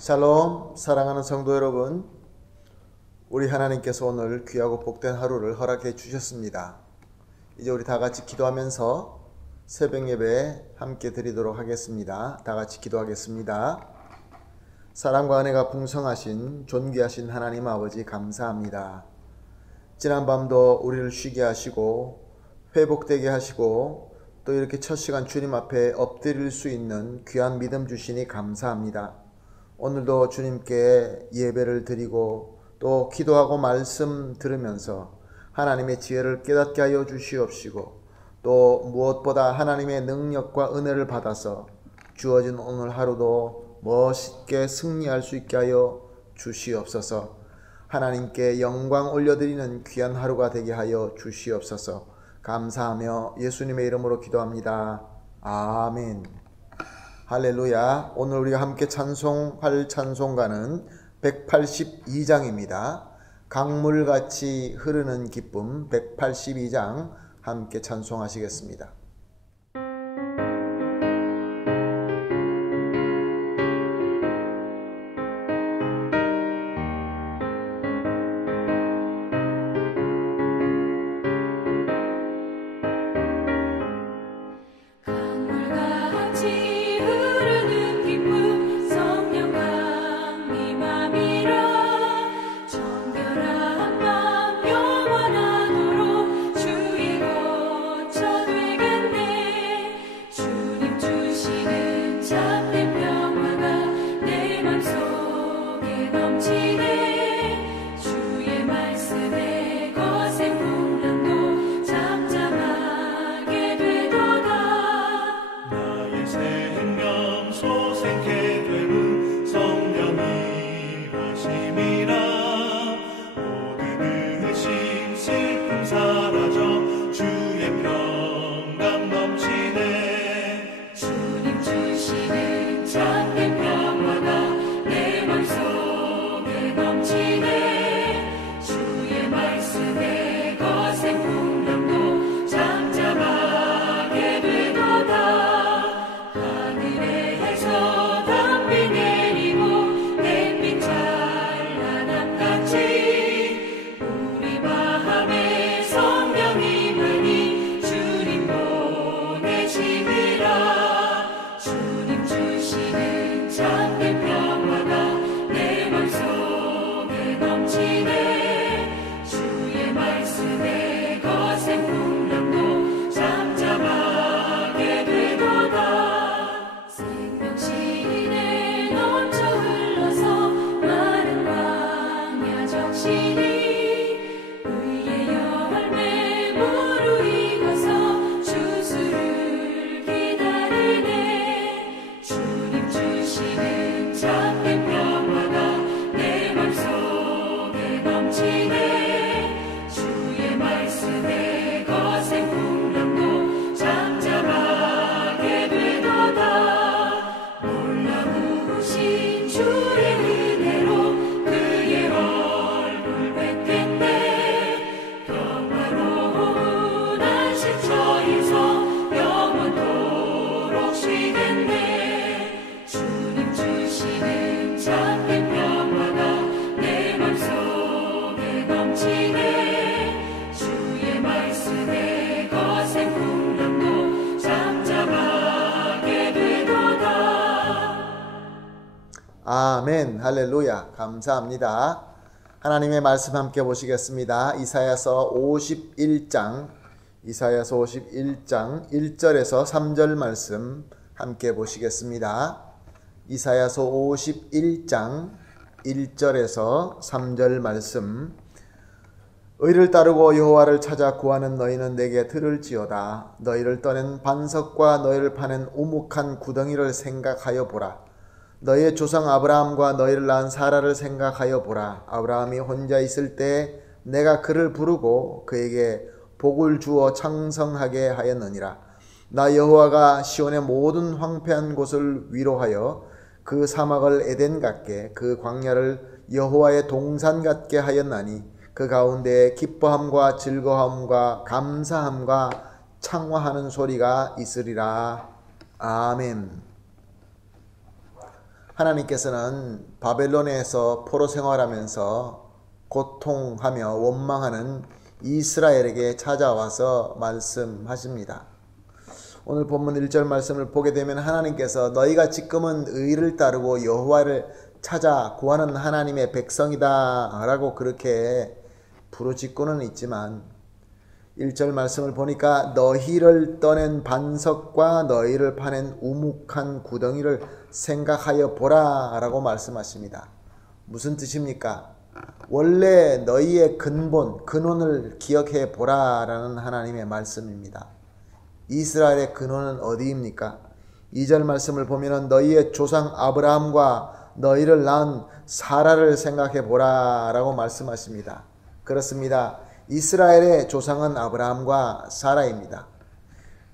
샬롬, 사랑하는 성도 여러분, 우리 하나님께서 오늘 귀하고 복된 하루를 허락해 주셨습니다. 이제 우리 다 같이 기도하면서 새벽 예배 함께 드리도록 하겠습니다. 다 같이 기도하겠습니다. 사랑과 은혜가 풍성하신 존귀하신 하나님 아버지 감사합니다. 지난 밤도 우리를 쉬게 하시고 회복되게 하시고 또 이렇게 첫 시간 주님 앞에 엎드릴 수 있는 귀한 믿음 주시니 감사합니다. 오늘도 주님께 예배를 드리고 또 기도하고 말씀 들으면서 하나님의 지혜를 깨닫게 하여 주시옵시고 또 무엇보다 하나님의 능력과 은혜를 받아서 주어진 오늘 하루도 멋있게 승리할 수 있게 하여 주시옵소서. 하나님께 영광 올려드리는 귀한 하루가 되게 하여 주시옵소서. 감사하며 예수님의 이름으로 기도합니다. 아멘. 할렐루야. 오늘 우리가 함께 찬송할 찬송가는 182장입니다. 강물같이 흐르는 기쁨 182장 함께 찬송하시겠습니다. 아멘. 할렐루야. 감사합니다. 하나님의 말씀 함께 보시겠습니다. 이사야서 51장 1절에서 3절 말씀 함께 보시겠습니다. 이사야서 51장 1절에서 3절 말씀. 의를 따르고 여호와를 찾아 구하는 너희는 내게 들을지어다. 너희를 떠낸 반석과 너희를 파낸 우묵한 구덩이를 생각하여 보라. 너희의 조상 아브라함과 너희를 낳은 사라를 생각하여 보라. 아브라함이 혼자 있을 때 내가 그를 부르고 그에게 복을 주어 창성하게 하였느니라. 나 여호와가 시온의 모든 황폐한 곳을 위로하여 그 사막을 에덴 같게 그 광야를 여호와의 동산 같게 하였나니 그 가운데에 기뻐함과 즐거움과 감사함과 창화하는 소리가 있으리라. 아멘. 하나님께서는 바벨론에서 포로 생활하면서 고통하며 원망하는 이스라엘에게 찾아와서 말씀하십니다. 오늘 본문 1절 말씀을 보게 되면 하나님께서 너희가 지금은 의를 따르고 여호와를 찾아 구하는 하나님의 백성이다 라고 그렇게 부르짖고는 있지만 1절 말씀을 보니까 너희를 떠낸 반석과 너희를 파낸 우묵한 구덩이를 생각하여 보라 라고 말씀하십니다. 무슨 뜻입니까? 원래 너희의 근원을 기억해 보라 라는 하나님의 말씀입니다. 이스라엘의 근원은 어디입니까? 2절 말씀을 보면 너희의 조상 아브라함과 너희를 낳은 사라를 생각해 보라 라고 말씀하십니다. 그렇습니다. 이스라엘의 조상은 아브라함과 사라입니다.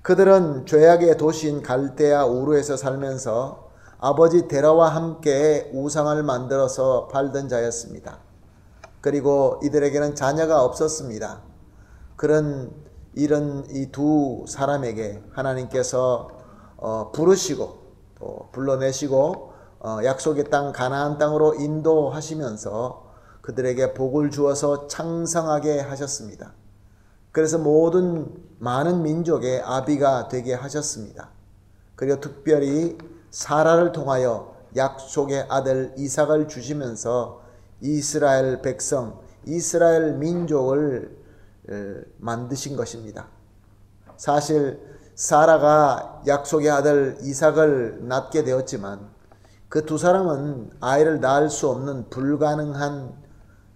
그들은 죄악의 도시인 갈대아 우르에서 살면서 아버지 데라와 함께 우상을 만들어서 팔던 자였습니다. 그리고 이들에게는 자녀가 없었습니다. 이런 이 두 사람에게 하나님께서 부르시고 또 불러내시고 약속의 땅 가나안 땅으로 인도하시면서 그들에게 복을 주어서 창성하게 하셨습니다. 그래서 많은 민족의 아비가 되게 하셨습니다. 그리고 특별히 사라를 통하여 약속의 아들 이삭을 주시면서 이스라엘 백성, 이스라엘 민족을 만드신 것입니다. 사실 사라가 약속의 아들 이삭을 낳게 되었지만 그 두 사람은 아이를 낳을 수 없는 불가능한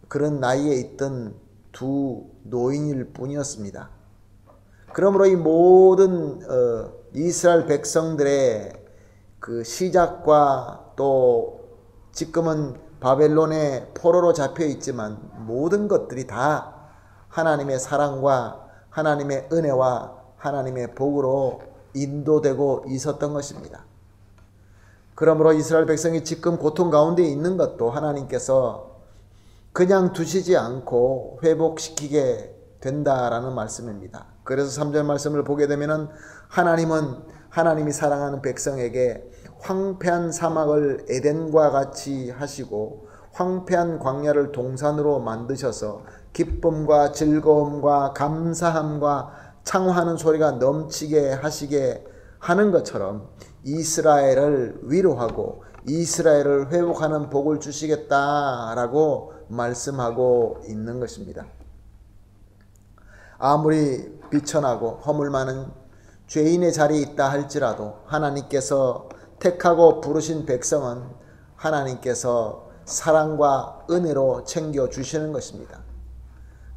그런 나이에 있던 두 노인일 뿐이었습니다. 그러므로 이 모든 이스라엘 백성들의 그 시작과 또 지금은 바벨론의 포로로 잡혀 있지만 모든 것들이 다 하나님의 사랑과 하나님의 은혜와 하나님의 복으로 인도되고 있었던 것입니다. 그러므로 이스라엘 백성이 지금 고통 가운데 있는 것도 하나님께서 그냥 두시지 않고 회복시키게 된다라는 말씀입니다. 그래서 3절 말씀을 보게 되면 하나님이 사랑하는 백성에게 황폐한 사막을 에덴과 같이 하시고 황폐한 광야를 동산으로 만드셔서 기쁨과 즐거움과 감사함과 창화하는 소리가 넘치게 하시게 하는 것처럼 이스라엘을 위로하고 이스라엘을 회복하는 복을 주시겠다라고 말씀하고 있는 것입니다. 아무리 비천하고 허물 많은 죄인의 자리에 있다 할지라도 하나님께서 택하고 부르신 백성은 하나님께서 사랑과 은혜로 챙겨주시는 것입니다.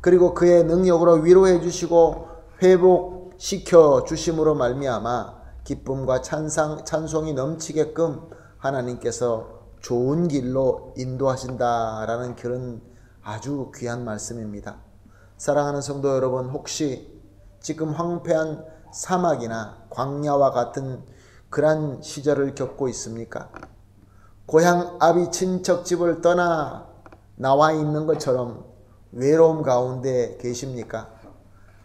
그리고 그의 능력으로 위로해 주시고 회복시켜 주심으로 말미암아 기쁨과 찬송이 넘치게끔 하나님께서 좋은 길로 인도하신다라는 그런 아주 귀한 말씀입니다. 사랑하는 성도 여러분, 혹시 지금 황폐한 사막이나 광야와 같은 그러한 시절을 겪고 있습니까? 고향 아비 친척집을 떠나 나와 있는 것처럼 외로움 가운데 계십니까?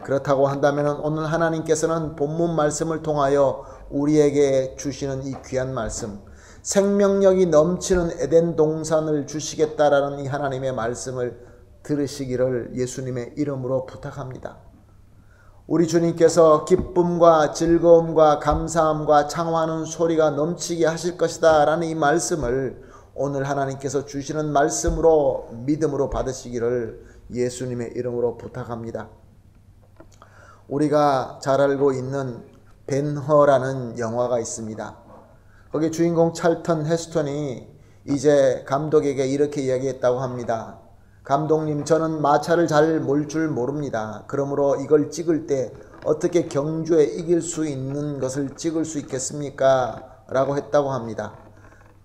그렇다고 한다면 오늘 하나님께서는 본문 말씀을 통하여 우리에게 주시는 이 귀한 말씀, 생명력이 넘치는 에덴 동산을 주시겠다라는 이 하나님의 말씀을 들으시기를 예수님의 이름으로 부탁합니다. 우리 주님께서 기쁨과 즐거움과 감사함과 창화하는 소리가 넘치게 하실 것이다 라는 이 말씀을 오늘 하나님께서 주시는 말씀으로 믿음으로 받으시기를 예수님의 이름으로 부탁합니다. 우리가 잘 알고 있는 벤허라는 영화가 있습니다. 거기 주인공 찰턴 헤스턴이 이제 감독에게 이렇게 이야기했다고 합니다. 감독님, 저는 마차를 잘 몰 줄 모릅니다. 그러므로 이걸 찍을 때 어떻게 경주에 이길 수 있는 것을 찍을 수 있겠습니까? 라고 했다고 합니다.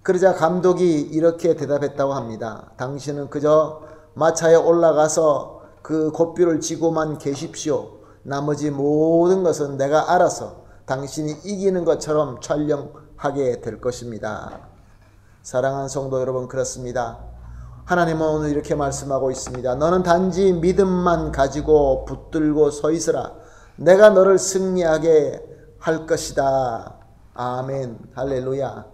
그러자 감독이 이렇게 대답했다고 합니다. 당신은 그저 마차에 올라가서 그 곶뷰를 쥐고만 계십시오. 나머지 모든 것은 내가 알아서 당신이 이기는 것처럼 촬영하게 될 것입니다. 사랑하는 성도 여러분, 그렇습니다. 하나님은 오늘 이렇게 말씀하고 있습니다. 너는 단지 믿음만 가지고 붙들고 서 있으라. 내가 너를 승리하게 할 것이다. 아멘. 할렐루야.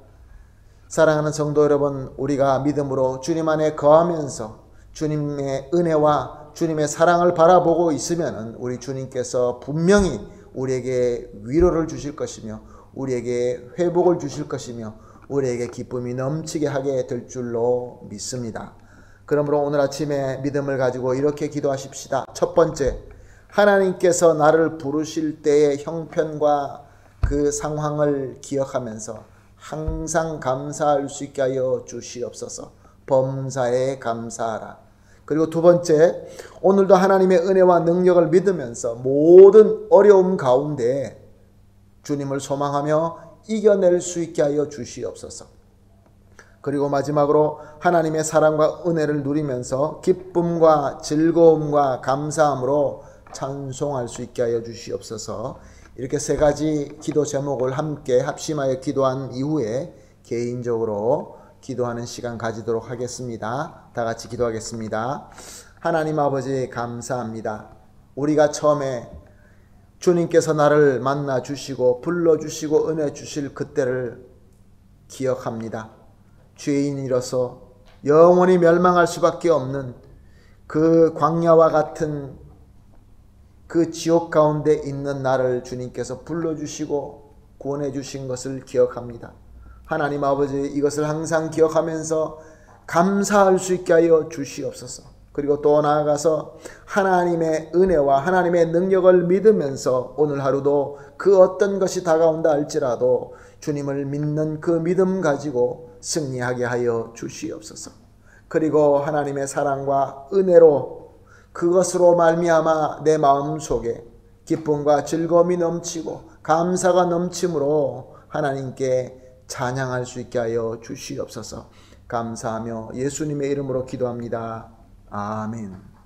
사랑하는 성도 여러분, 우리가 믿음으로 주님 안에 거하면서 주님의 은혜와 주님의 사랑을 바라보고 있으면 우리 주님께서 분명히 우리에게 위로를 주실 것이며 우리에게 회복을 주실 것이며 우리에게 기쁨이 넘치게 하게 될 줄로 믿습니다. 그러므로 오늘 아침에 믿음을 가지고 이렇게 기도하십시다. 첫 번째, 하나님께서 나를 부르실 때의 형편과 그 상황을 기억하면서 항상 감사할 수 있게 하여 주시옵소서. 범사에 감사하라. 그리고 두 번째, 오늘도 하나님의 은혜와 능력을 믿으면서 모든 어려움 가운데 주님을 소망하며 이겨낼 수 있게 하여 주시옵소서. 그리고 마지막으로 하나님의 사랑과 은혜를 누리면서 기쁨과 즐거움과 감사함으로 찬송할 수 있게 하여 주시옵소서. 이렇게 세 가지 기도 제목을 함께 합심하여 기도한 이후에 개인적으로 기도하는 시간 가지도록 하겠습니다. 다 같이 기도하겠습니다. 하나님 아버지 감사합니다. 우리가 처음에 주님께서 나를 만나 주시고 불러 주시고 은혜 주실 그때를 기억합니다. 죄인이로서 영원히 멸망할 수밖에 없는 그 광야와 같은 그 지옥 가운데 있는 나를 주님께서 불러주시고 구원해 주신 것을 기억합니다. 하나님 아버지, 이것을 항상 기억하면서 감사할 수 있게 하여 주시옵소서. 그리고 또 나아가서 하나님의 은혜와 하나님의 능력을 믿으면서 오늘 하루도 그 어떤 것이 다가온다 할지라도 주님을 믿는 그 믿음 가지고 승리하게 하여 주시옵소서. 그리고 하나님의 사랑과 은혜로 그것으로 말미암아 내 마음속에 기쁨과 즐거움이 넘치고 감사가 넘침으로 하나님께 찬양할 수 있게 하여 주시옵소서. 감사하며 예수님의 이름으로 기도합니다. 아멘.